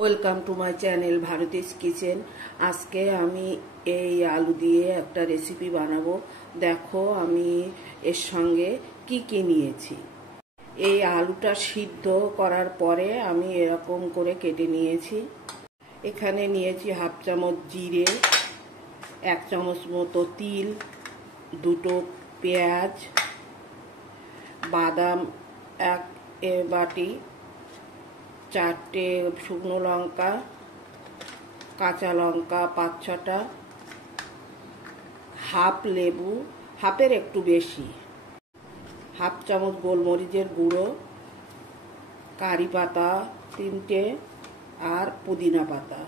Welcome to my channel Bharati's kitchen. আজকে আমি এই আলু দিয়ে একটা রেসিপি বানাবো। দেখো আমি এর সঙ্গে কি নিয়েছি। এই আলুটা সিদ্ধ করার পরে আমি এরকম করে কেটে নিয়েছি। এখানে নিয়েছি হাফ চামচ জিরে, 1 চামচ মতো তিল, 2টো পেঁয়াজ, বাদাম 1 বাটি, 4টে শুকনো লঙ্কা, কাঁচা লঙ্কা 5-6টা, হাফ লেবু, হাফের একটু বেশি, হাফ চামচ গোলমরিচের গুঁড়ো, কারি পাতা 3টে আর পুদিনা পাতা।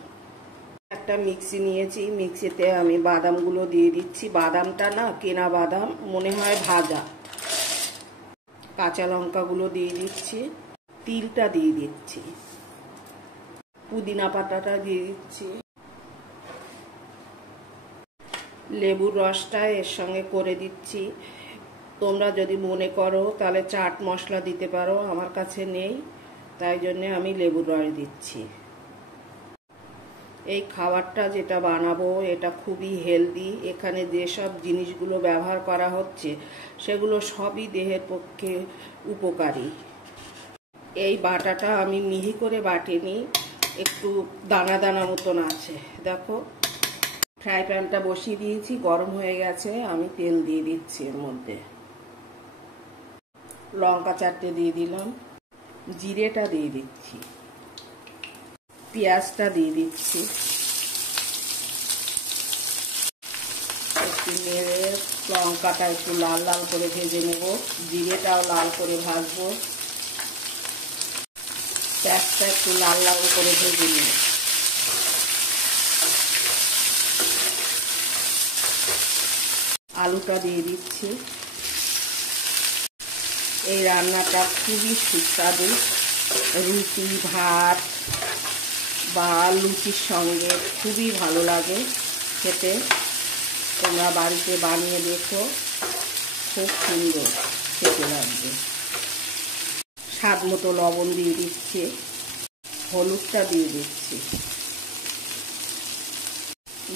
একটা মিক্সি নিয়েছি, মিক্সিতে আমি বাদামগুলো দিয়ে দিচ্ছি। বাদামটা না কেনা বাদাম, মনে হয় ভাজা। কাঁচা লঙ্কাগুলো দিয়ে দিচ্ছি, তিলটা দিয়ে দিচ্ছি, পুদিনা পাতাটা দিয়ে দিচ্ছি, লেবুর রসটা এর সঙ্গে করে দিচ্ছি। তোমরা যদি মনে করো তাহলে চাট মশলা দিতে পারো, আমার কাছে নেই, তাই জন্য আমি লেবুর রস দিচ্ছি। এই খাবারটা যেটা বানাবো এটা খুবই হেলদি। এখানে যেসব জিনিসগুলো ব্যবহার করা হচ্ছে সেগুলো সবই দেহের পক্ষে উপকারী। এই বাটাটা আমি মিহি করে বাটিনি, একটু দানা দানা মতন আছে। দেখো, ফ্রাই প্যানটা বসিয়ে দিয়েছি, গরম হয়ে গেছে। আমি তেল দিয়ে দিচ্ছি, এর মধ্যে লঙ্কা 4টে দিয়ে দিলাম, জিরেটা দিয়ে দিচ্ছি, পেঁয়াজটা দিয়ে দিচ্ছি, একটু নেড়ে লঙ্কাটা একটু লাল লাল করে ভেজে নেব, জিরেটাও লাল করে ভাজবো, পেঁয়াজটা একটু লাল লাল করে ভেজে নেব। আলুটা দিয়ে দিচ্ছি। এই রান্নাটা খুবই সুস্বাদু, রুটি, ভাত বা লুচির সঙ্গে খুবই ভালো লাগে খেতে। তোমরা বাড়িতে বানিয়ে দেখো, খুব সুন্দর খেতে লাগবে। স্বাদ মতো লবণ দিয়ে দিচ্ছি, হলুদটা দিয়ে দিচ্ছি,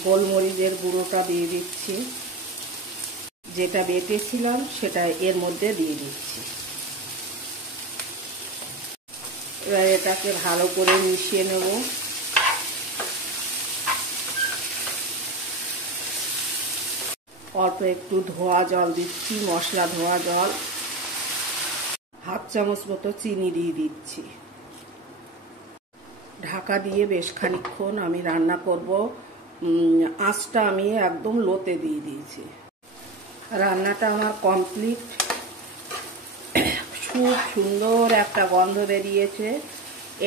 গোলমরিচের গুঁড়োটা দিয়ে দিচ্ছি, যেটা বেটেছিলাম সেটা এর মধ্যে দিয়ে দিচ্ছি। এবার এটাকে ভালো করে মিশিয়ে নেব। অল্প একটু ধোয়া জল দিচ্ছি, মশলা ধোয়া জল, হাফ চামচ মতো চিনি দিয়ে দিচ্ছি। ঢাকা দিয়ে বেশ খানিকক্ষণ আমি রান্না করব। আঁচটা আমি একদম লোতে দিয়ে দিয়েছি। রান্নাটা আমার কমপ্লিট। খুব সুন্দর একটা গন্ধ বেরিয়েছে।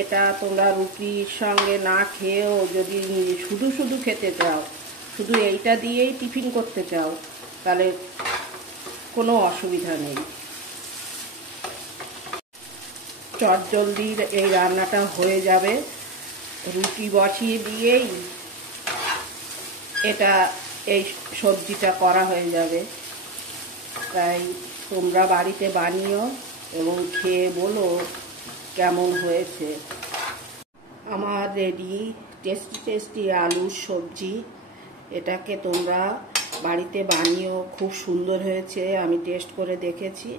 এটা তোমরা রুটির সঙ্গে না খেয়েও যদি শুধু শুধু খেতে চাও, শুধু এইটা দিয়েই টিফিন করতে চাও, তাহলে কোনো অসুবিধা নেই। চটজলদি এই রান্নাটা হয়ে যাবে। রুটি বসিয়ে দিয়েই এটা এই সবজিটা করা হয়ে যাবে। তাই তোমরা বাড়িতে বানিও এবং খেয়ে বলো কেমন হয়েছে। আমার রেডি টেস্টি টেস্টি আলুর সবজি। এটাকে তোমরা বাড়িতে বানিও, খুব সুন্দর হয়েছে। আমি টেস্ট করে দেখেছি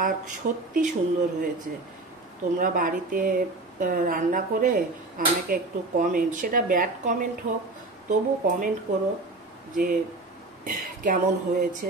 আর সত্যি সুন্দর হয়েছে। তোমরা বাড়িতে রান্না করে আমাকে একটু কমেন্ট, সেটা ব্যাড কমেন্ট হোক, তবু কমেন্ট করো যে কেমন হয়েছে।